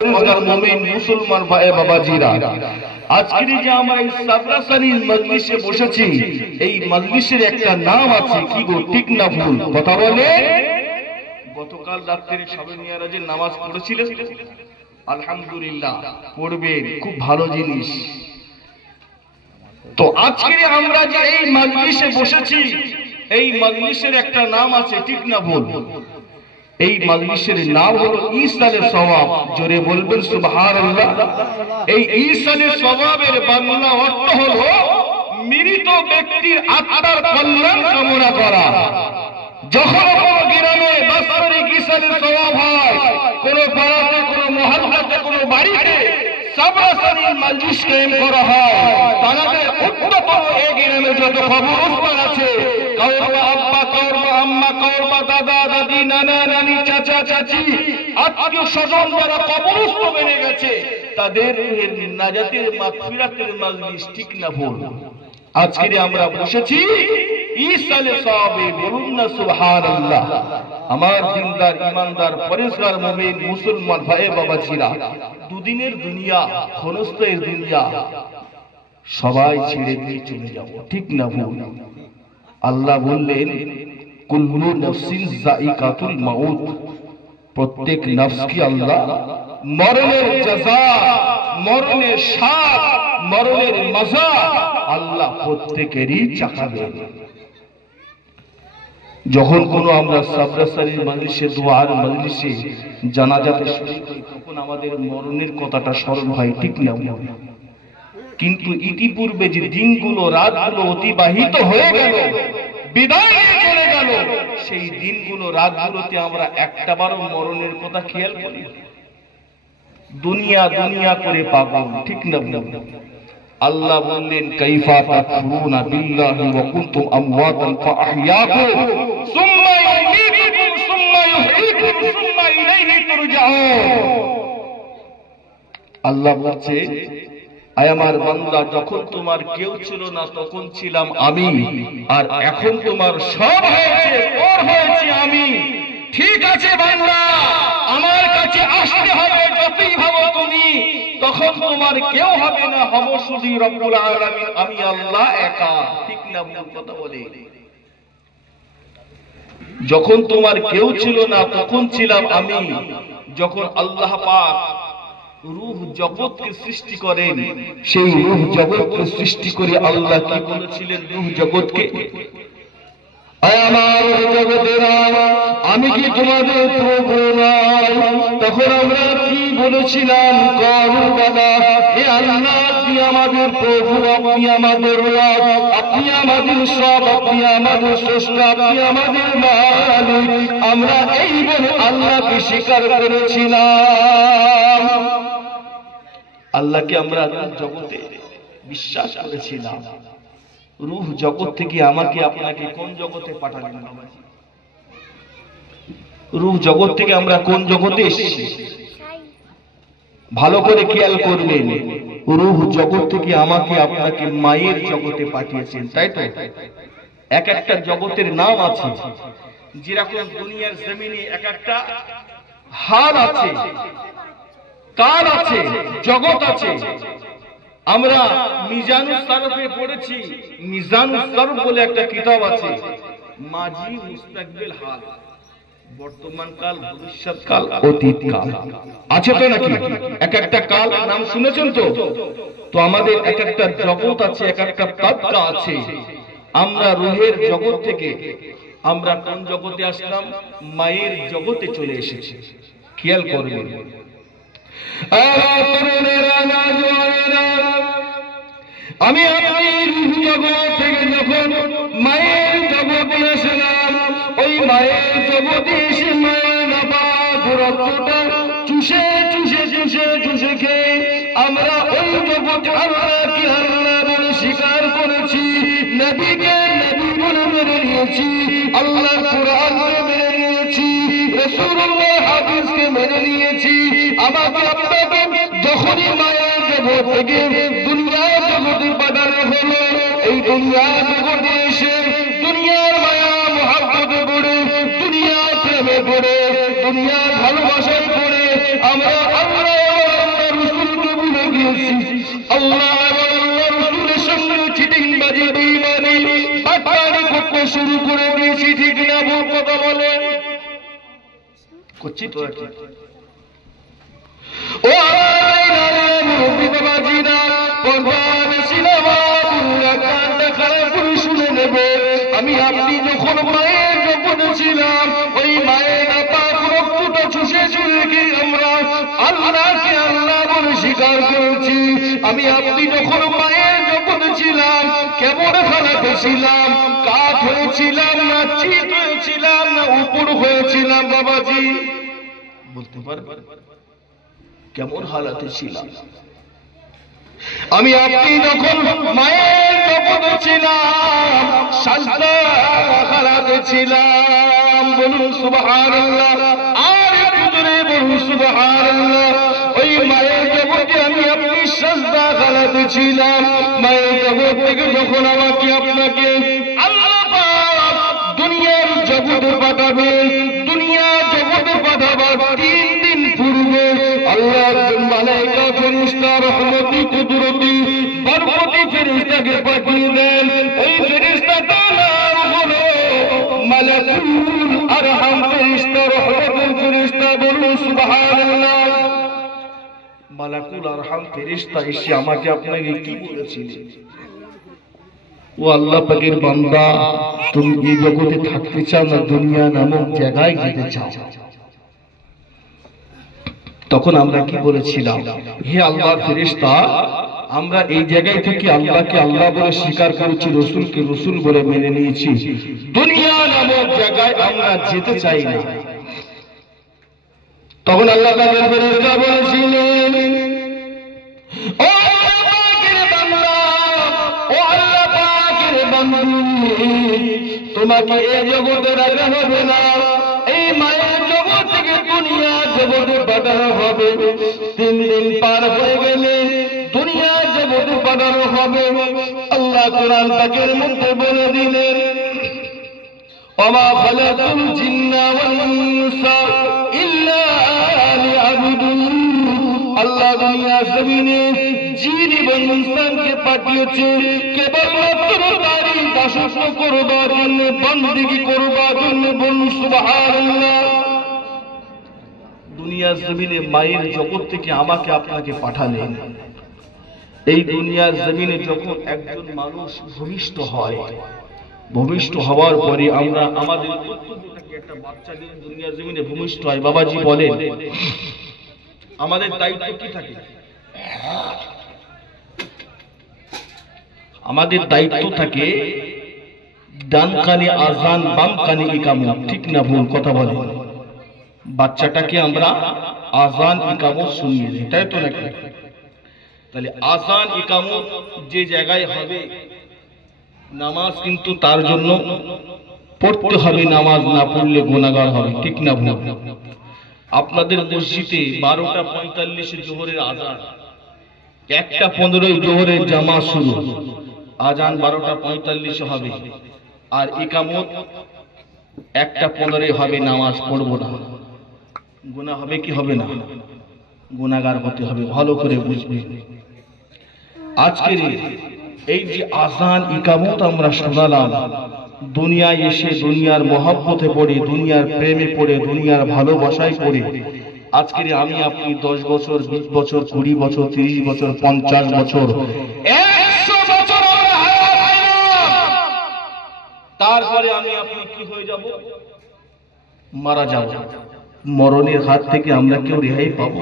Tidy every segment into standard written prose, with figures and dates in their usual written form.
মুমিন মুসলমান ভাই বাবাজিরা, আজকের যে আমরা এই সাবরাসানির মজলিসে বসেছি, এই মজলিসের একটা নাম আছে, কি গো ঠিক না ভুল? কথা বলে। গতকাল রাত্রে শবে মিরাজের নামাজ পড়েছিলেন? আলহামদুলিল্লাহ, পড়বেন, খুব ভালো জিনিস। তো আজকে আমরা যে এই মজলিসে বসেছি, এই মজলিসের একটা নাম আছে, ঠিক না ভুল? এই মজলিসের নাম হলো ঈসালে সওয়াব। জোরে বলবেন সুবহানাল্লাহ। এই ঈসালে সওয়াবের বাংলা অর্থ হলো মৃত ব্যক্তির আত্মার কল্যাণ কামনা করা। যখন কোনো গ্রামে বাৎসরিক ঈসালে সওয়াব হয়, কোনো পাড়াতে, কোনো মহল্লাতে, কোনো বাড়িতে সাবরাসানির মজলিস কায়েম করা হয়, তাদের উন্নতম এই গ্রামে যত কবরস্থান আছে, কাউর আব্বা, কাউর আম্মা, কাউর দাদা দাদি, নানা নানি, চাচা চাচি, আত্মীয় স্বজন যারা কবরস্থ বেড়ে গেছে, তাদের নাজাতের মাগফিরাতের মজলিস, ঠিক না ভুল? আজকে আমরা বসেছি ঈসালে সওয়াবে, বলুন না সুবহানাল্লাহ। আমার দিনদার ইমানদার পরেশগার মুমিন মুসলমান ভাই বাবাজিরা, দুদিনের দুনিয়া, ক্ষণস্থায়ী দুনিয়া, সবাই ছেড়ে দিয়ে চলে যাব, ঠিক না ভুল? আল্লাহ বললেন কুল্লু নাফসিন যায়িকাতুল মাউত, প্রত্যেক নফসকে আল্লাহ মরণের জাযা, মরণের স্বাদ, মরণের মজা আল্লাহ প্রত্যেকেরই চাখাবেন। যখন কোনো আমরা সাবরাসানির মজলিসে, দোয়ার মজলিসে, জানাজাতে শরীক হই, তখন আমাদের মরণের কথাটা স্মরণ হয়, ঠিক না? কিন্তু ইতিপূর্বে যে দিনগুলো, রাতগুলো অতিবাহিত হয়ে গেল, বিদায় নিয়ে চলে গেল, সেই দিনগুলো, রাতগুলোতে আমরা একটাবারও মরণের কথা খেয়াল করি? দুনিয়া দুনিয়া করে পাগল, ঠিক না? আল্লাহ বললেন কাইফা তাকফুরুনা বিল্লাহি ওয়া কুনতুম আমওয়াতান ফাআহইয়াকুম সুম্মা ইউমীতুকুম সুম্মা ইউহয়ীকুম সুম্মা ইলাইহি তুরজাউন। আল্লাহ বলছে, আয় আমার বান্দা, যখন তোমার কেউ ছিল না তখন ছিলাম আমি, আর এখন তোমার সব হয়েছে, পর হয়েছি আমি। ঠিক আছে বান্দা, আমার কাছে আসতে হবে, যতই ভাবো তুমি, তখন তোমার কেউ হবে না, হব শুধু রব্বুল আলামিন, আমি আল্লাহ একা, ঠিক না? কথা বলে। যখন তোমার কেউ ছিল না তখন ছিলাম আমি। যখন আল্লাহ পাক রূহ জগৎকে সৃষ্টি করেন, সেই রূহ জগৎকে সৃষ্টি করে আল্লাহ কি বলেছিলেন রূহ জগৎকে? আমার জগতেরা, আমি কি তোমাদের প্রভু নয়? তখন আমরা কি বলেছিলাম? করু বাবা, হে আল্লাহ, আপনি আমাদের প্রভু, আপনি আমাদের রব, আপনি আমাদের সব, আপনি আমাদের স্রষ্টা, আপনি আমাদের মালিক। আমরা এই বলে আল্লাহকে স্বীকার করেছিলাম। আল্লাহকে আমরা জগতে বিশ্বাস করেছিলাম। রূহ জগৎ থেকে আমাকে আপনাকে কোন জগতে পাঠালেন? রূহ জগৎ থেকে আমরা কোন জগতে এসেছি? ভালো করে খেয়াল করবেন, রূহ জগৎ থেকে আমাকে আপনাকে মায়ের জগতে পাঠিয়েছেন, তাই তো? এক একটা জগতের নাম আছে, যেরকম দুনিয়ার জমিনে এক একটা হাল আছে, কাল আছে, জগৎ আছে। আমরা মিজানুস সারফে পড়েছি, মিজানুস সারফ বলে একটা কিতাব আছে, মাজি, মুস্তাকবিল, হাল, বর্তমান কাল, ভবিষ্যৎ কাল, অতীত কাল আছে তো নাকি? এক একটা কাল নাম শুনেছেন তো? তো আমাদের এক একটা জগৎ আছে, এক একটা তাবকা আছে। আমরা রূহের জগৎ থেকে আমরা কোন জগতে আসলাম? মায়ের জগতে চলে এসেছি। খেয়াল করবেন, আমি রূহ জগৎ থেকে যখন মায়ের জগতে এসেলাম, ওই মায়ের জগতে এসে মায়ের নাপাক চুষে চুষে চুষে চুষে খেয়ে আমরা ওই জগতে আল্লাহকে আল্লাহ বলে স্বীকার করেছি, নবীকে নবী বলে মেনে নিয়েছি, আল্লাহর কুরআনকে মেনে নিয়েছি, রাসূলুল্লাহ হাদিসকে মেনে নিয়েছি। আমাকে আপনাকে যখনই মায়ের জগৎ থেকে দুনিয়ার জগতে পাঠানো হলো, এই দুনিয়ার জগতে এসে দুনিয়ার মায়া মহব্বতে পড়ে, দুনিয়ার প্রেমে পড়ে, দুনিয়ার ভালোবাসায় পড়ে আমরা আল্লাহ আল্লাহ রাসূলের সঙ্গে চিটিংবাজি বেঈমানি বাটপারি করতে শুরু করে দিয়েছি, ঠিক না ভুল কথা বলেন? করছি তো আর কি। ও মুরব্বী বাবাজিরা, পর্দার সিনেমা পুরা কানটা খারাপ করে শুনে নেবে। আমি আপনি যখন মায়ের জগতে ছিলাম, ওই মায়ের নাপাক রক্তটা চুষে চুষে খেয়ে আমরা আল্লাহকে আল্লাহ বলে স্বীকার করেছি। আমি আপনি যখন মায়ের জগতে ছিলাম, কেমন হালাতে ছিলাম? কাঠ হয়েছিলাম না চিত হয়েছিলাম না উপর হয়েছিলাম? বাবাজি বলতে পারবেন কেমন হালাতে ছিলাম? আমি আপনি যখন মায়ের জগতে ছিলাম, সাজদা হালাতে ছিলাম। বলুন সুবহানাল্লাহ। আর একটু জোরে বলুন সুবহানাল্লাহ। ওই মায়ের জগতে আমি আপনি সাজদা হালাতে ছিলাম। মায়ের জগৎ থেকে যখন আমাকে আপনাকে আল্লাহ পাক দুনিয়ার জগতে পাঠাবেন, দুনিয়া জগতে পাঠাবার 3 দিন পূর্বে আল্লাহ মালায়েকা ফেরেশতা রহমতি কুদরতি বরকতি ফেরেশতাকে পাঠিয়ে দেন। ওই ফেরেশতাটার নাম হলো মালাকুল আরহাম ফেরেশতা, রহমতের ফেরেশতা। বলুন সুবহানাল্লাহ। মালাকুল আরহাম ফেরেশতা এসে আমাকে আপনাকে কি বলেছিলেন? ও আল্লাহ পাকের বান্দা, তুমি এই জগতে থাকতে চাও না দুনিয়া নামক জায়গায় যেতে চাও? তখন আমরা কি বলেছিলাম? হে আল্লাহ ফেরেশতা, আমরা এই জায়গায় থেকে আল্লাহকে আল্লাহ বলে স্বীকার করেছি, রসুলকে রসুল বলে মেনে নিয়েছি। দুনিয়া নামক জায়গায় আমরা যেতে চাই না। তখন আল্লাহ পাকের ফেরেশতা বলেছিলেন, ও আল্লাহ পাকের বান্দা, ও আল্লাহ পাকের বান্দী, তোমাকে এই জগতে রাখা হবে না। এই মায়ের জগৎ থেকে দুনিয়া জগতে পাঠানো হবে। 3 দিন পার হয়ে গেলে দুনিয়া জগতে পাঠানো হবে। আল্লাহ কোরআন পাকের মধ্যে বলে দিলেন, ওমা খালাকুল জিন্না ওয়াল ইনসা ইল্লা লিয়াবুদুন। আল্লাহ দুনিয়া জমিনে জিন এবং ইনসানকে পাঠিয়েছে কেবলমাত্র তারই দাসত্ব করবার জন্য, বন্দেগী করবার জন্য। বলুন সুবহানাল্লাহ। দুনিয়ার জমিনে মায়ের জগৎ থেকে আমাকে আপনাকে পাঠালেন। এই দুনিয়ার জমিনে যখন একজন মানুষ ভূমিষ্ঠ হয়, ভূমিষ্ঠ হওয়ার পরে আমরা আমাদের কর্তব্যটাকে, একটা বাচ্চা যখন দুনিয়ার জমিনে ভূমিষ্ঠ হয়, বাবাজি বলেন আমাদের দায়িত্ব কি থাকে? আমাদের দায়িত্ব থাকে ডান কানে আযান, বাম কানে ইকামত, ঠিক না ভুল কথা বলেন? বাচ্চাটাকে আমরা আযান ইকামত শুনিয়ে দিই, তাই তো নাকি? তাহলে আযান ইকামত যে জায়গায় হবে, নামাজ কিন্তু তার জন্য পড়তে হবে। নামাজ না পড়লে গুনাহগার হবে, ঠিক না ভুল? আপনাদের মসজিদে 12:45 জোহরের আযান, 1:15 জোহরের জামাত শুরু, আযান 12:45 হবে, আর ইকামত 1:15 হবে। নামাজ পড়বো না, গুনাহ হবে কি হবে না? গুনাহগার হতে হবে। ভালো করে বুঝবেন। আজকের এই যে আযান ইকামত আমরা শোনালাম, দুনিয়ায় এসে দুনিয়ার মহব্বতে পড়ে, দুনিয়ার প্রেমে পড়ে, দুনিয়ার ভালোবাসায় পড়ে আজকের আমি আপনি 10 বছর, 20 বছর, 20 বছর, 30 বছর, 50 বছর, 100 বছর তারপরে আমি আপনি কি হয়ে যাব? মারা যাব। মরণের হাত থেকে আমরা কেউ রেহাই পাবো?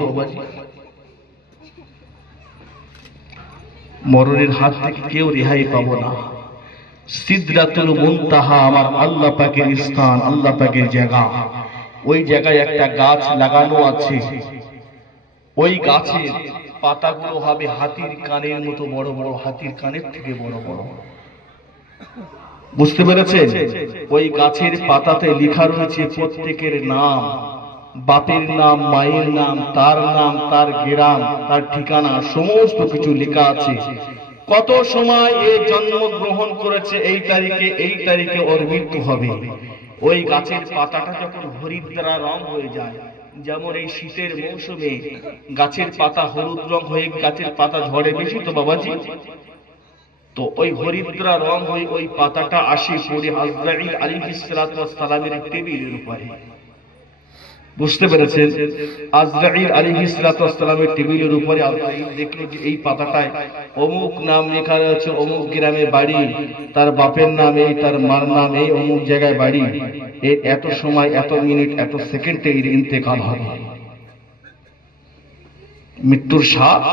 মরণের হাত থেকে কেউ রেহাই পাবো না। সিদরাতুল মুনতাহা আমার আল্লাহ পাকের স্থান, আল্লাহ পাকের জায়গা। ওই জায়গায় একটা গাছ লাগানো আছে। ওই গাছের পাতাগুলো হবে হাতির কানের মতো বড় বড়, হাতির কানের থেকে বড় বড়। বুঝতে পেরেছেন? ওই গাছের পাতাতে লেখা রয়েছে প্রত্যেকের নাম, বাপের নাম, মায়ের নাম, তার গ্রাম, তার ঠিকানা, সমস্ত কিছু লেখা আছে। কত সময় এ জন্মগ্রহণ করেছে, এই তারিখে ওর মৃত্যু হবে। ওই গাছের পাতাটা যখন হরিদ্রা রং হয়ে যায়, যেমন এই শীতের মৌসুমে গাছের পাতা হলুদ রং হয়ে গাছের পাতা ঝরে বেশি তো বাবাজি, তো ওই হরিদ্রা রং হয়ে ওই পাতাটা আসে পড়ে আজরাইল আলাইহিস সালাতু ওয়াস সালামের টেবিলের উপরে। বুঝতে পেরেছেন? আজরাইল আলাইহিস সালাতু ওয়াস সালামের টেবিলের উপরে আজরাইল দেখলো যে এই পাতাটায় অমুক নাম লেখা আছে, অমুক গ্রামে বাড়ি, তার বাপের নাম এই, তার মার নাম এই, অমুক জায়গায় বাড়ি, এর এত সময় এত মিনিট এত সেকেন্ডে এর ইন্তেকাল হবে। মৃত্যুর স্বাদ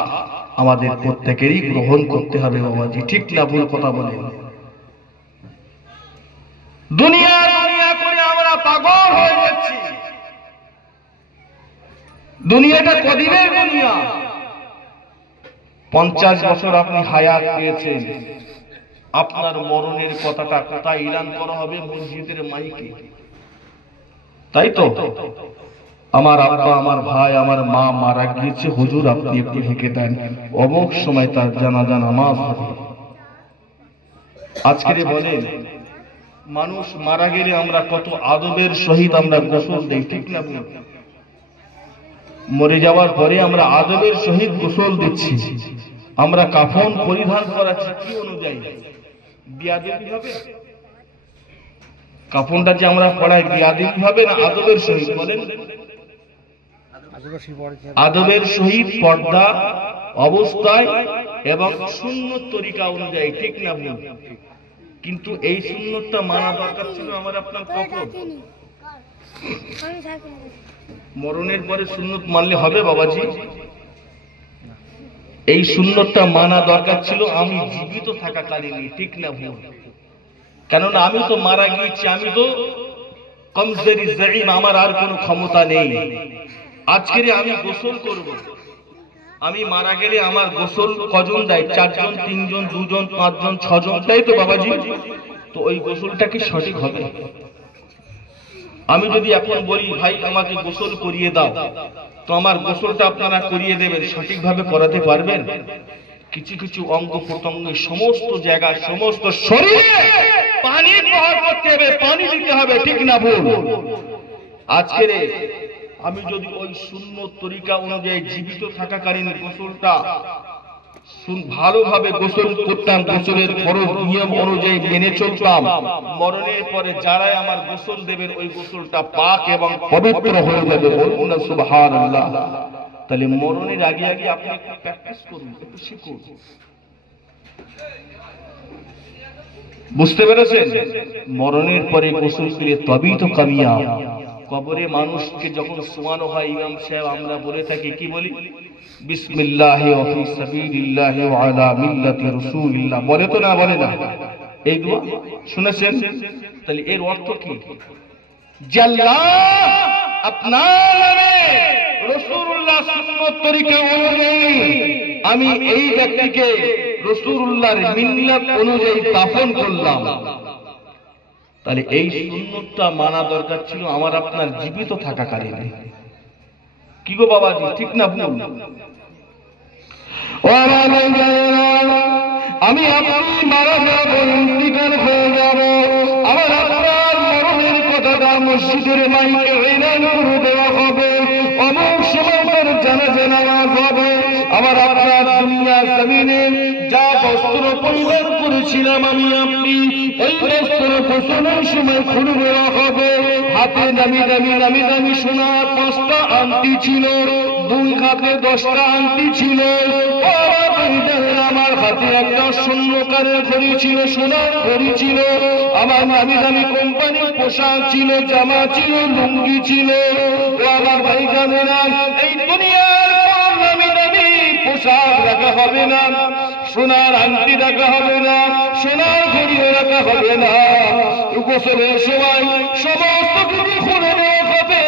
আমাদের প্রত্যেকেরই গ্রহণ করতে হবে বাবাজি, ঠিক না ভুল কথা বলেন? দুনিয়া দুনিয়া করে আমরা পাগল হয়ে যাচ্ছি। দুনিয়াটা কদিনের দুনিয়া? 50 বছর আপনি হায়াত পেয়েছেন, আপনার মরণের কথাটা কোথায় এলান করা হবে? মসজিদের মাইকে, তাই তো? আমার আব্বা, আমার ভাই, আমার মা মারা গিয়েছে, হুজুর আপনি একটু হেঁকে দেন, অমুক সময় তার জানাজা নামাজ হবে। আজকে বলেন, মানুষ মারা গেলে আমরা কত আদবের সহিত আমরা গোসল দেই, ঠিক না? মরে যাওয়ার পরে আমরা আদবের সহিত গোসল দিচ্ছি, আমরা কাফন পরিধান করাচ্ছি, কি অনুযায়ী? বিয়াদবি হবে? কাফনটা যে আমরা পড়াই বিয়াদবি হবে না আদবের সহিত? বলেন, আদবের সহিত পর্দা অবস্থায় এবং সুন্নত তরিকা অনুযায়ী, ঠিক না ভুল? কিন্তু এই সুন্নতটা মানা দরকার ছিল আমার আপনার কখন? মরণের পরে সুন্নত মানলে হবে বাবাজি? এই সুন্নতটা মানা দরকার ছিল আমি জীবিত থাকাকালীন, ঠিক না ভুল? কেননা আমি তো মারা গিয়েছি, আমি তো কমজোরি জাইম, আমার আর কোনো ক্ষমতা নেই। আজকে আমি গোসল করব, আমি মারা গেলে আমার গোসল কজন দেয়? 4 জন, 3 জন, 2 জন, 5 জন, 6 জন, তাই তো বাবাজি? তো ওই গোসলটা কি সঠিক হবে? আমি যদি এখন বলি ভাই আমাকে গোসল করিয়ে দাও, তো আমার গোসলটা আপনারা করিয়ে দেবেন, সঠিকভাবে করাতে পারবেন? কিছু কিছু অঙ্গ প্রত্যঙ্গে সমস্ত জায়গায় সমস্ত শরীরে পানি প্রহার করতে হবে, পানি দিতে হবে, ঠিক না ভুল? আজকে আমি যদি ওই সুন্নত তরিকা অনুযায়ী জীবিত থাকাকালীন গোসলটা ভালোভাবে গোসল করতাম, গোসলের ফরজ নিয়ম অনুযায়ী মেনে চলতাম, মরণের পরে যারাই আমার গোসল দেবেন ওই গোসলটা পাক এবং পবিত্র হয়ে যাবে। বলুন না সুবহানাল্লাহ। তাহলে মরণের আগে আগে আপনি একটু প্র্যাকটিস করুন, একটু শিখুন। বুঝতে পেরেছেন? মরণের পরে গোসল করে তবেই তো কামিয়াব। কবরে মানুষকে যখন শোয়ানো হয়, ইমাম সাহেব আমরা বলে থাকি, কি বলি? বিসমিল্লাহি ওয়া ফি সাবিলিল্লাহি ওয়া আলা মিল্লাতি রাসূলিল্লাহ, বলে তো না? বলে না? এই দোয়া শুনেছেন? তাহলে এর অর্থ কি? যে আল্লাহ আপনার নামে রাসূলুল্লাহ সুন্নাত তরিকা অনুযায়ী আমি এই ব্যক্তিকে রাসূলুল্লাহর মিল্লাত অনুযায়ী দাফন করলাম। তাহলে এই সুন্নতটা মানা দরকার ছিল আমার আপনার জীবিত থাকাকালীন। কি গো বাবাজি, ঠিক না ভুল? আমি আপনি মারা যাব, ইন্তিকাল হয়ে যাব, আমার আপনার মরণের কথাটা মসজিদের মাইকে এলান করে দেওয়া হবে, অমুক সময় তার জানাজা নামাজ হবে। আমার আপনার দুনিয়া জমিনে যা বস্ত্র পরিধান করেছিলাম আমি আপনি, ওই বস্ত্র গোসলের সময় খুলে দেওয়া হবে। হাতে দামি দামি দামি দামি সোনার 5টা আংটি ছিল, 2 হাতে 10টা আংটি ছিল। আমার হাতে একটা স্বর্ণকারের ঘড়ি ছিল, সোনার ঘড়ি ছিল। আমার দামি দামি কোম্পানির পোশাক ছিল, জামা ছিল, লুঙ্গি ছিল। আমার ভাই জানেরা, এই দুনিয়ার দামি দামি পোশাক রাখা হবে না, সোনার আংটি রাখা হবে না, সোনার ঘড়িও রাখা হবে না। গোসলের সময় সমস্ত কিছু খুলে দেওয়া হবে,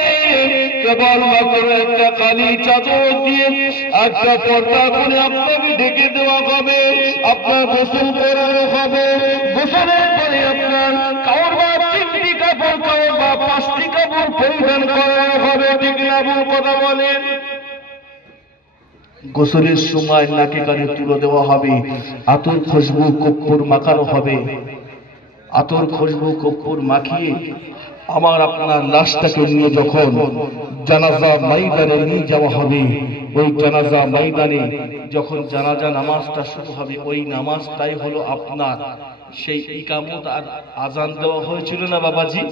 কেবল মাত্র একটা খালি চাদর দিয়ে একটা পর্দা করে আপনাকে ঢেকে দেওয়া হবে। আপনার গোসল করানো হবে। গোসলের পরে আপনার কাউর বা 3টি কাপড়, কাউর বা 5টি কাপড় পরিধান করানো হবে, ঠিক না ভুল কথা বলেন? গোসলের সময় নাকে কানে তুলে দেওয়া হবে, আতর খুশবু কর্পূর মাখানো হবে। আতর খুশবু কর্পূর মাখিয়ে আমার আপনার লাশটাকে নিয়ে যখন জানাজা ময়দানে নিয়ে যাওয়া হবে, ওই জানাজা ময়দানে যখন জানাজা নামাজটা শুরু হবে, ওই নামাজটাই হলো আপনার সেই ইকামত আর আজান দেওয়া হয়েছিল না বাবাজি?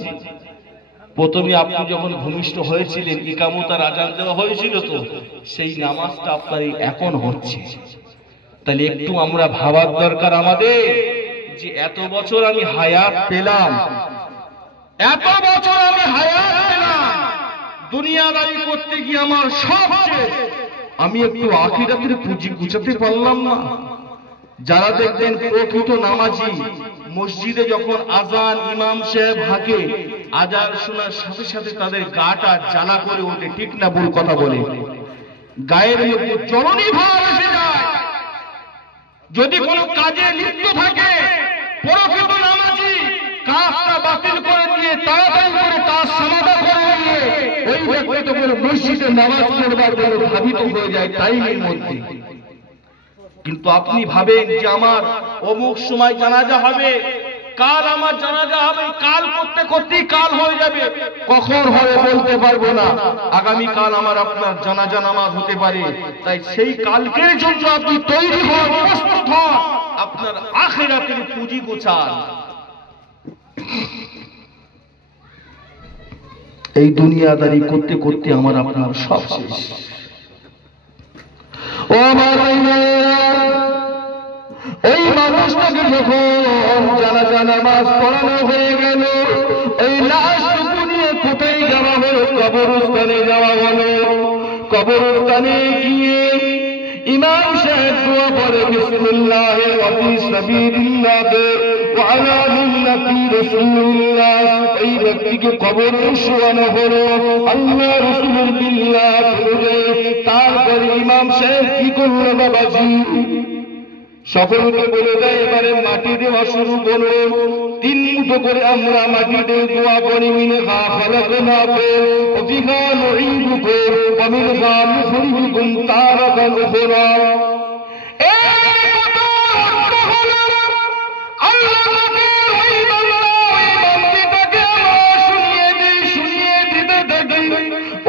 প্রথমে আপনি যখন ভূমিষ্ঠ হয়েছিলেন ইকামত আর আজান দেওয়া হয়েছিল, তো সেই নামাজটা আপনার এখন হচ্ছে। তাহলে একটু আমরা ভাবার দরকার আমাদের, যে এত বছর আমি হায়াত পেলাম, এত বছর আমি হায়াত পেলাম, দুনিয়াদারি করতে গিয়ে আমার সব শেষ, আমি একটু আখিরাতের পুঁজি গুছাতে পারলাম না। যারা দেখবেন প্রকৃত নামাজি, মসজিদে যখন আজান ইমাম সাহেব হাঁকে, আজান শোনার সাথে সাথে তাদের গাটা জ্বালা করে ওঠে, ঠিক না ভুল কথা বলে? গায়ের মধ্যে জ্বলনি ভাব এসে যায়। যদি কোনো কাজে লিপ্ত থাকে প্রকৃত নামাজি, কাজটা বাতিল করে দিয়ে তাড়াতাড়ি করে কাজ সমাধা করে দিয়ে ওই ব্যক্তি তো মসজিদে নামাজ পড়বার জন্য ধাবিত হয়ে যায় টাইমের মধ্যে। কিন্তু আপনি ভাবেন যে আমার অমুক সময় জানাজা হবে, কাল আমার জানাজা হবে, কাল করতে করতেই কাল হয়ে যাবে, কখন হবে বলতে পারবো না, আগামী কাল আমার আপনার জানাজা নামাজ হতে পারে। তাই সেই কালকের জন্য আপনি তৈরি হন, প্রস্তুত হন, আপনার আখিরাতের পুঁজি গোছান। এই দুনিয়াদারি করতে করতে আমার আপনার সব শেষ। ও আমার এই মানুষটাকে যখন জানাজা নামাজ পড়ানো হয়ে গেল, এই লাশটুকু নিয়ে কোথায় যাওয়া হলো? কবরস্থানে যাওয়া হলো। কবরস্থানে গিয়ে ইমাম সাহেব দোয়া পড়ে, বিসমিল্লাহ ওয়া ফি সাবিলিল্লাহ ওয়া আলা মিল্লাতি রাসূলিল্লাহ। এই ব্যক্তিকে কবরে শোয়ানো হলো আল্লাহ রাসূলের বিল্লাহ অনুযায়ী। তারপরে ইমাম সাহেব কি করলো বাবাজি? সকলকে বলে দেয়, এবারে মাটি দেওয়া শুরু করো। 3 মুঠো করে আমরা মাটি দিয়ে দোয়া করি, মিনহা খালাকনাকুম ওয়া ফিহা নুঈদুকুম ওয়া মিনহা নুখরিজুকুম তারাতান উখরা।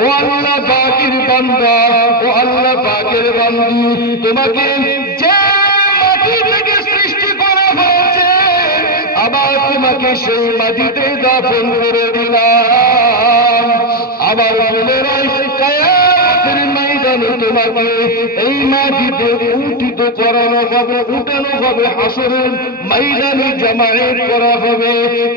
ও আল্লাহ পাকের বান্দা, ও আল্লাহ পাকের বান্দি, তোমাকে যে আবার তোমাকে সেই মাটিতে দাফন করে দিলাম। আবার পুনরায় কিয়ামতের ময়দানে তোমাকে এই মাটিতে উঠিত করানো হবে, উঠানো হবে, হাসরের ময়দানে জামায়াত করা হবে।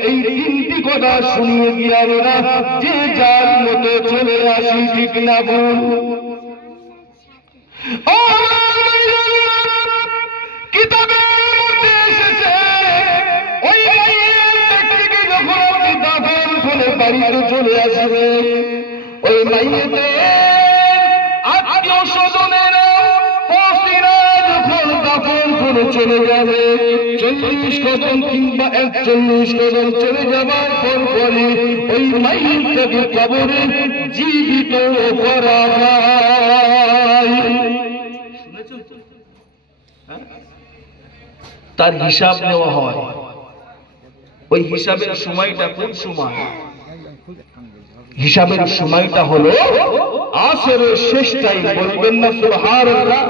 এই 3টি কথা শুনিয়ে গিয়ে আমরা যে যার মতো চলে আসি, ঠিক না ভুল? কিতাবে বাড়িতে চলে আসবে, ওই মাইয়েতে আত্মীয় স্বজনেরা পৌঁছিরা যখন দাফন করে চলে যাবে, 40 কদম কিংবা 41 কদম চলে যাবার পর পরে ওই মাইয়েটাকে কবরে জীবিত করা হয়। তার হিসাব নেওয়া হয়। ওই হিসাবের সময়টা কোন সময়? হিসাবের সময়টা হলো আসরের শেষ টাইম। বলবেন না সুবহানাল্লাহ?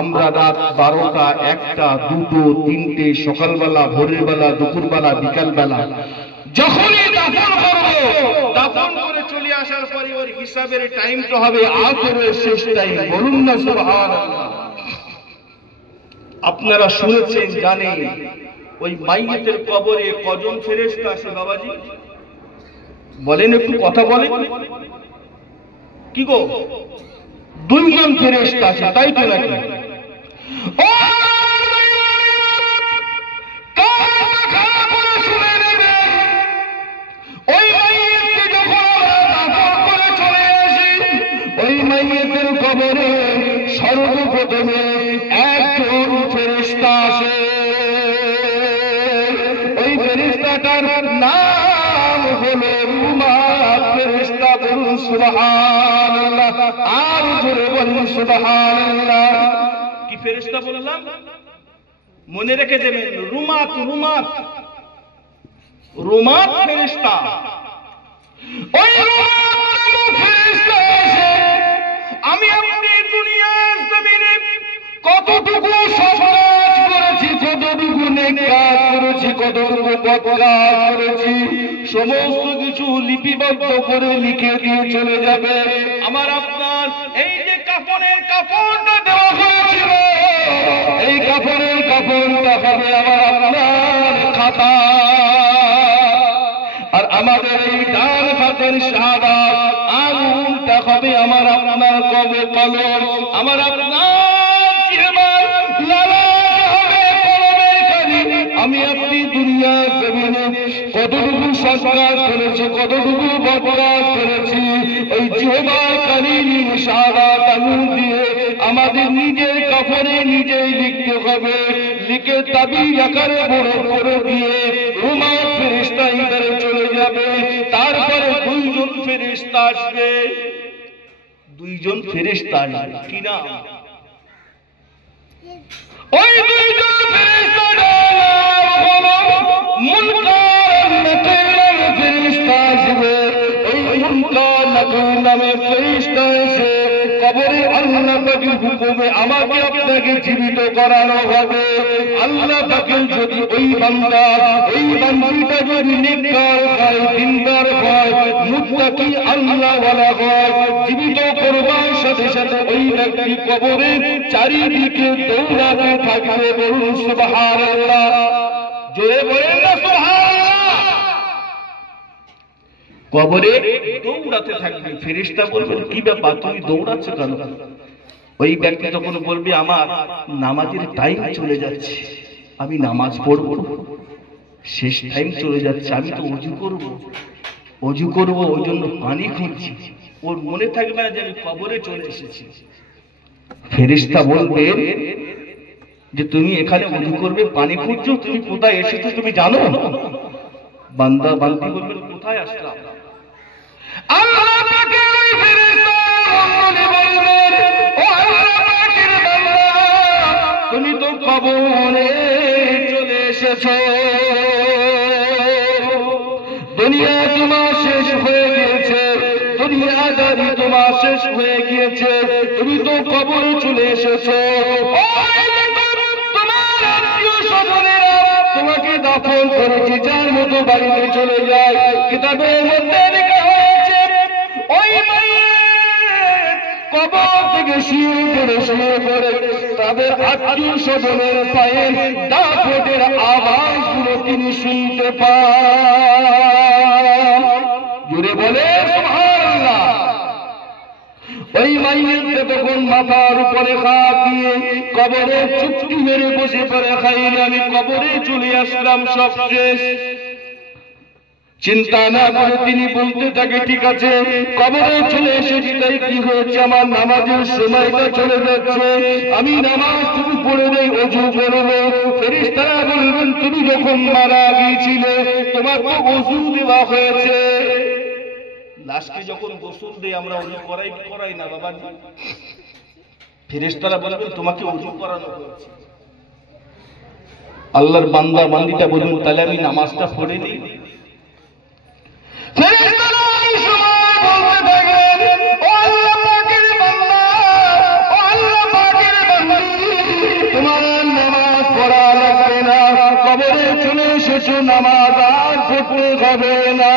আমরা রাত 12টা, 1টা, 2টো, 3টে, সকালবেলা, ভোরের বেলা, দুপুরবেলা, বিকালবেলা যখনই দাফন করব, দাফন করে চলে আসার পরে ওর হিসাবের টাইমটা হবে আসরের শেষ টাইম। বলুন না সুবহানাল্লাহ? আপনারা শুনেছেন, জানেন ওই মাইয়েতের কবরে কজন ফেরেশতা আসে বাবাজি? বলেন, একটু কথা বলেন। কি গো? 2 জন ফেরেশতা আসে, তাই তো নাকি? ওই মাইয়েতকে যখন দাফন করে চলে আসি, ওই মাইয়েতের কবরে সর্বপ্রথমে একজন ফেরেশতা আসে। ওই ফেরেশতাটার নাম হলো রুমাত ফেরেশতা। বলুন সুবহানাল্লাহ। আর জোরে বলুন সুবহানাল্লাহ। কি ফেরেশতা বললাম? মনে রেখে দেবেন, রুমাত, রুমাত, রুমাত ফেরেশতা। ওই ফেরেশতা এসে আমি আপনি দুনিয়ার জমিনে কতটুকু সৎ কাজ করেছি, কতটুকু নেক কাজ করেছি, কতটুকু বদ কাজ করেছি, সমস্ত কিছু লিপিবদ্ধ করে লিখে দিয়ে চলে যাবে। আমার আপনার এই যে কাফনের কাপড়টা দেওয়া হয়েছিল, এই কাফনের কাপড়টা হবে আমার আপনার খাতা, আর আমাদের এই ডান হাতের শাহাদাত আঙুলটা হবে আমার আপনার কলম, আমার আপনার জিহ্বার লালাটা হবে কলমের কালি। আমি আপনি দুনিয়ার জমিনে কতটুকু সৎ কাজ করেছি, কতটুকু বদ কাজ করেছি, ওই জিহ্বার কালি শাহাদাত আঙুল দিয়ে আমাদের নিজের কাফনে নিজেই লিখতে হবে। লিখে তাবিজ আকারে বড় করে দিয়ে রুমাল ফেরেশতা ইদারে চলে যাবে। তারপরে দুইজন ফেরেশতা আসবে, দুইজন ফেরেশতা আসবে। কি নাম? ওই দুইজন ফেরেশতার নাম হলো মুনকার আর নাকির ফেরেশতা আসবে। ওই মুনকার নাকির নামে ফেরেশতা এসে কবরে আল্লাহ পাকের হুকুমে আমাকে আপনাকে জীবিত করানো হবে। আল্লাহ পাকের যদি ওই বান্দা, এই বান্দাটা যদি নেককার হয়, দিনদার হয়, মুত্তাকি আল্লাহওয়ালা হয়, জীবিত করবার সাথে সাথে ওই ব্যক্তি কবরের চারিদিকে দৌড়াতে থাকবে। বলুন সুবহানাল্লাহ, জোরে বলেন না সুবহানাল্লাহ। কবরে দৌড়াতে থাকবে। ফেরেশতা বলবেন কি ব্যাপার, তুমি দৌড়াচ্ছ কেন? ওই ব্যক্তি তখন বলবে আমার নামাজের টাইম চলে যাচ্ছে, আমি নামাজ পড়ব, শেষ টাইম চলে যাচ্ছে, আমি তো অজু করব, ওই জন্য পানি খুঁজছি। ওর মনে থাকবে না যে আমি কবরে চলে এসেছি। ফেরেশতা বলবে যে তুমি এখানে অজু করবে, পানি খুঁজছো, তুমি কোথায় এসেছো তুমি জানো? বান্দা বান্দি বলবেন কোথায় আসলাম? আল্লাহ পাকের ওই ফেরেশতা মণ্ডলী বলবেন ও আল্লাহ পাকের বান্দা, তুমি তো কবরে চলে এসেছো, দুনিয়া তোমার শেষ হয়ে গিয়েছে, দুনিয়াদারি তোমার শেষ হয়ে গিয়েছে, তুমি তো কবরে চলে এসেছো। তোমার আত্মীয় স্বজনেরা তোমাকে দাফন করেছে, যার মতো বাড়িতে চলে যায়। কিতাবের মধ্যে লেখা হয়েছে ওই কবর থেকে শুয়ে পড়ে তাদের আত্মীয় স্বজনের পায়ে দাফনের আওয়াজগুলো তিনি শুনতে পান। জুড়ে বলে সুবহানাল্লাহ। ওই মাইয়াতকে তখন মাথার উপরে হাত দিয়ে কবরে চুপটি মেরে বসে পড়ে, খাইলে আমি কবরে চলে আসলাম, সব শেষ। চিন্তা না করে তিনি বলতে থাকে ঠিক আছে কবরে চলে এসেছি, তাই কি হয়েছে, আমার নামাজের সময়টা চলে যাচ্ছে, আমি নামাজ তুমি পড়ে নেই, অজু করবো। ফেরেশতারা বলবেন তুমি যখন মারা গিয়েছিলে তোমার তো অজু দেওয়া হয়েছে। লাশকে যখন গোসল দেই আমরা অজু করাই না বাবা। ফেরেশতারা বলবেন তোমাকে অজু করানো হয়েছে। আল্লাহর বান্দা বান্দিটা বলুন তাহলে আমি নামাজটা পড়ে নিই। ফেরেশতারা ওই সময় বলতে থাকলেন ও আল্লাহ পাকের বান্দা, ও আল্লাহ পাকের বান্দি, তোমার নামাজ পড়া লাগবে না, কবরে চলে এসেছো, নামাজ আর পড়তে হবে না,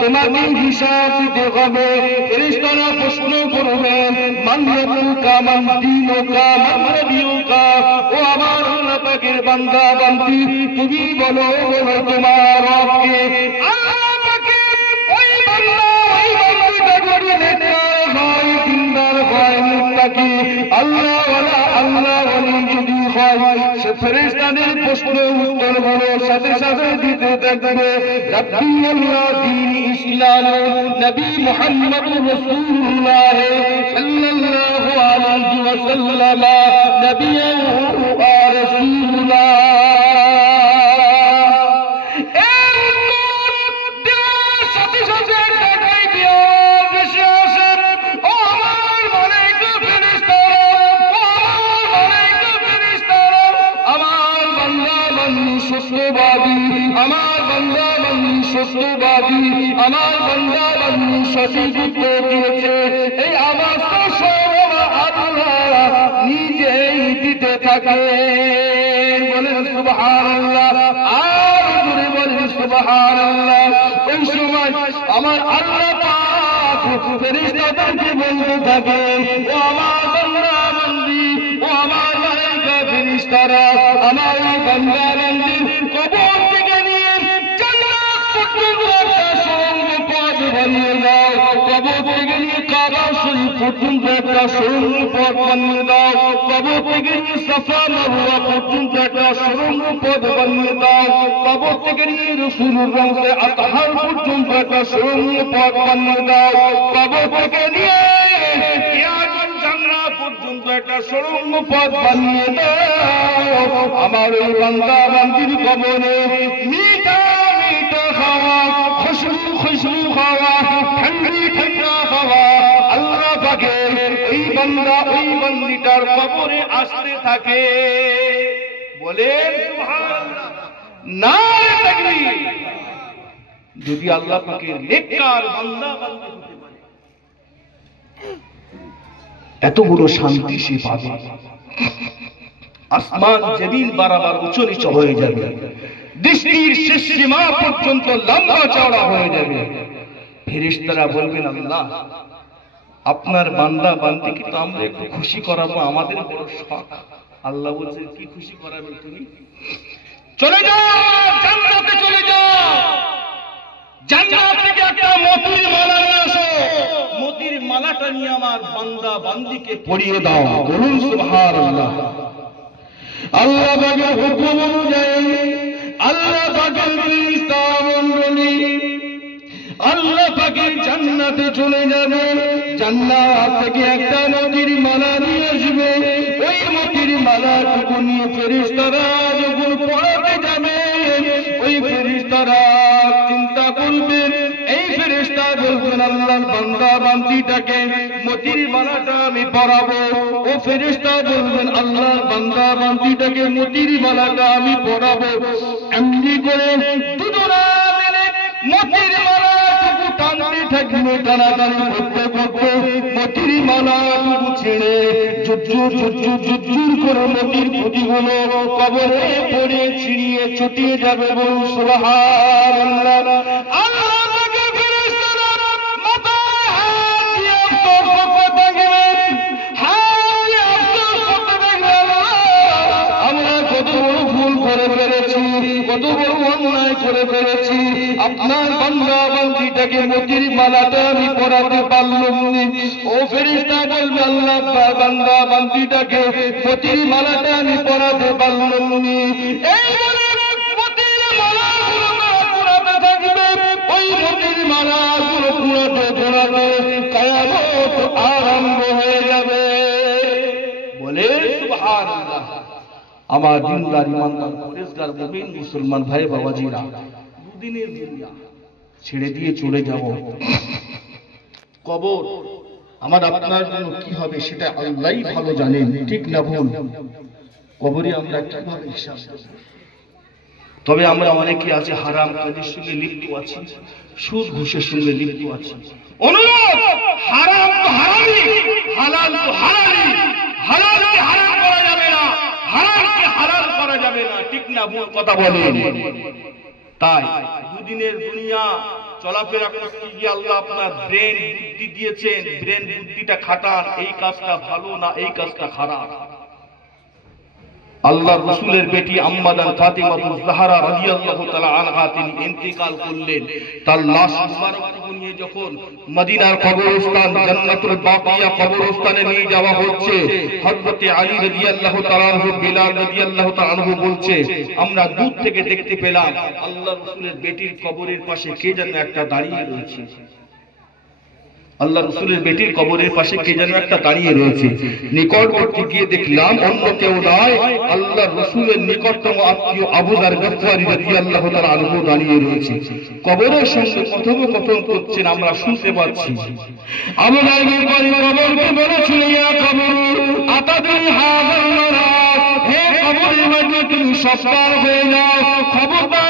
তোমাকে হিসাব দিতে হবে। ফেরেশতারা প্রশ্ন করবেন মান রাব্বুকা মান দীনুকা মান নবিয়ুকা, ও আমার আল্লাহ পাকের বান্দা বান্দি তুমি বলো তোমার রব কে। আল্লাহ পাকের ওই বান্দা ওই বান্দিটা যদি নেককার হয়, দিনদার হয়, মুত্তাকি আল্লাহওয়ালা আল্লাহ ওলি যদি হয়, সে ফেরেশতাদের প্রশ্নের উত্তর বলো সাথে সাথে দিতে থাকবে রাব্বি আল্লাহ দীন ইসলাম নবী মুহাম্মদুর রাসূলুল্লাহ সাল্লাল্লাহু আলাইহি ওয়াসাল্লাম নবিয়্যুন ওয়া রাসূলুল্লাহ। সত্যবাদী, আমার বান্দা বান্দী সঠিক উত্তর দিয়েছে। এই আওয়াজটা সব আল্লাহ নিজেই দিতে থাকে। বলেন সুবহানাল্লাহ, আর জোরে বলেন সুবহানাল্লাহ। ওই সময় আমার আল্লাহ পাক ফেরেশতাদেরকে বলতে থাকে, ও আমার বান্দা বান্দী, ও আমার মালায়েকা ফেরেশতারা, আমার বান্দা বান্দীর কবর থেকে নিয়ে জান্নাত পর্যন্ত একটা সুড়ঙ্গ পথ বানিয়ে দাও। কবর থেকে নিয়ে কাবা শরীফ পর্যন্ত একটা সুড়ঙ্গ পথ বানিয়ে দাও। কবর থেকে নিয়ে সাফা মারওয়া পর্যন্ত একটা সুড়ঙ্গ পথ বানিয়ে দাও। কবর থেকে নিয়ে রাসূলুর রওজা আতহার পর্যন্ত একটা সুড়ঙ্গ পথ বানিয়ে দাও। কবর থেকে নিয়ে কিয়ামত জান্নাত পর্যন্ত একটা সুড়ঙ্গ পথ বানিয়ে দাও। আমার ওই বান্দা বান্দির কবরে মিঠা মিঠা খাওয়া, খুশবু খুশবু খাওয়া, ঠান্ডি ঠান্ডা খাওয়া আল্লাহ পাকের ওই বান্দা ওই বান্দিটার কবরে আসতে থাকে। বলেন সুবহানাল্লাহ, নারে তাকবীর। যদি আল্লাহ পাকের নেককার বান্দা বান্দি হতে পারে, এত বড় শান্তি সে পাবে, আসমান জমিন বারবার উঁচু নিচু হয়ে যাবে, দৃষ্টির শেষ সীমা পর্যন্ত লম্বা চওড়া হয়ে যাবে। ফেরেশতারা বলবেন, আল্লাহ আপনার বান্দা বান্দিকে তো আমরা একটু খুশি করাবো, আমাদের বড় শখ। আল্লাহ বলছে, কি খুশি করাবে তুমি? চলে যাও জান্নাতে, চলে যাও, জান্নাত থেকে একটা মতির মালা নিয়ে আসো, মতির মালাটা নিয়ে আমার বান্দা বান্দিকে পরিয়ে দাও। বলুন সুবহানাল্লাহ। আল্লাহ পাকের হুকুম অনুযায়ী আল্লাহ পাকের ফেরেশতা মণ্ডলী আল্লাহ পাকের জান্নাতে চলে যাবে। জান্নাত থেকে একটা মতির মালা নিয়ে আসবে। ওই মতির মালাটুকু নিয়ে ফেরেশতারা যখন পড়াতে যাবে, ওই ফেরেশতারা চিন্তা করবেন, এই ফেরেশতা বলবেন আল্লাহর বান্দা বান্দিটাকে মতির মালাটা আমি পরাবো। ও ফেরেশতা বলবেন আল্লাহর বান্দা বান্দিটাকে মতির মালাটা আমি পরাবো। এমনি করে দুজনা মিলে মতির মালাটুকু টানতে থাকবে, টানাটানি করতে করতে মতির মালাটুকু ছেড়ে ঝুরঝুর ঝুরঝুর ঝুরঝুর করে মতির পুঁতিগুলো কবরে পড়ে ছিড়িয়ে ছুটিয়ে যাবে। বলুন সুবহানাল্লাহ। আল্লাহ পাকের ফেরেশতারা মাথায় হাত দিয়ে আফসোস করতে থাকবেন, হাত দিয়ে আফসোস করতে থাকবেন, আমরা কত বড় ভুল করে ফেলেছি, কত বড় অন্যায় করে ফেলেছি। আপনার বান্দা বান্দিটাকে মতির মালাটা আমি পরাতে পারলাম না। ও ফেরেশতা বলবে, আল্লাহ বান্দা বান্দিটাকে মতির মালাটা আমি পরাতে পারলাম না। এই বলে মতির মালাগুলো পুরাতে থাকবে। ওই মতির মালাগুলো পুরাতে পুরাতে কিয়ামত আরম্ভ হয়ে যাবে। বলে সুবহানাল্লাহ। আমার দিনদার ইমানদার পরেশগার মুমিন মুসলমান ভাই বাবাজিরা, দুদিনের দুনিয়া ছেড়ে দিয়ে চলে যাব। কবর আমার আপনার জন্য কি হবে সেটা আল্লাহই ভালো জানেন, ঠিক না ভুল? কবরে আমরা কিভাবে হিসাব দেব? তবে আমরা অনেকে আছে হারাম কাজের সঙ্গে লিপ্ত আছি, সুদ ঘুষের সঙ্গে লিপ্ত আছি। অনুরোধ, হারাম তো হারামই, হালাল তো হালালই। হালালকে হারাম করা যাবে না, হারামকে হালাল করা যাবে না, ঠিক না ভুল কথা বলেন? তাই দুদিনের দুনিয়া চলাফেরা করতে গিয়ে আল্লাহ আপনার ব্রেন বুদ্ধি দিয়েছেন, ব্রেন বুদ্ধিটা খাটান, এই কাজটা ভালো না এই কাজটা খারাপ। আল্লাহর রাসূলের বেটি আম্মাদান ফাতিমাতুজ জাহরা রাদিয়াল্লাহু তাআলা আনহা তিনি ইন্তেকাল করলেন। তার লাশ মুবারককে নিয়ে যখন মদিনার কবরস্থান জান্নাতুল বাকিয়া কবরস্থানে নিয়ে যাওয়া হচ্ছে, হযরত আলী রাদিয়াল্লাহু তাআলা আনহু, বিলাল রাদিয়াল্লাহু তাআলা আনহু বলছে, আমরা দূর থেকে দেখতে পেলাম আল্লাহর রাসূলের বেটির কবরের পাশে কে যেন একটা দাঁড়িয়ে রয়েছে। আল্লাহ রাসূলের বেটির কবরের পাশে কে যেন একটা দাঁড়িয়ে রয়েছে। নিকটবর্তী গিয়ে দেখলাম অন্য কেউ নয়, আল্লাহর রাসূলের নিকটতম আত্মীয় আবু যার গফফারী রাদিয়াল্লাহু তাআলা আনহু দাঁড়িয়ে রয়েছে, কবরের সঙ্গে কথোপকথন করছেন, আমরা শুনতে পাচ্ছি। আবু যার গফফারী কবরকে বলেছিল, ইয়া কবর আতাদরি হাযাল মারা, হে কবরের মধ্যে তুমি সফর হয়ে যাও, খবরদার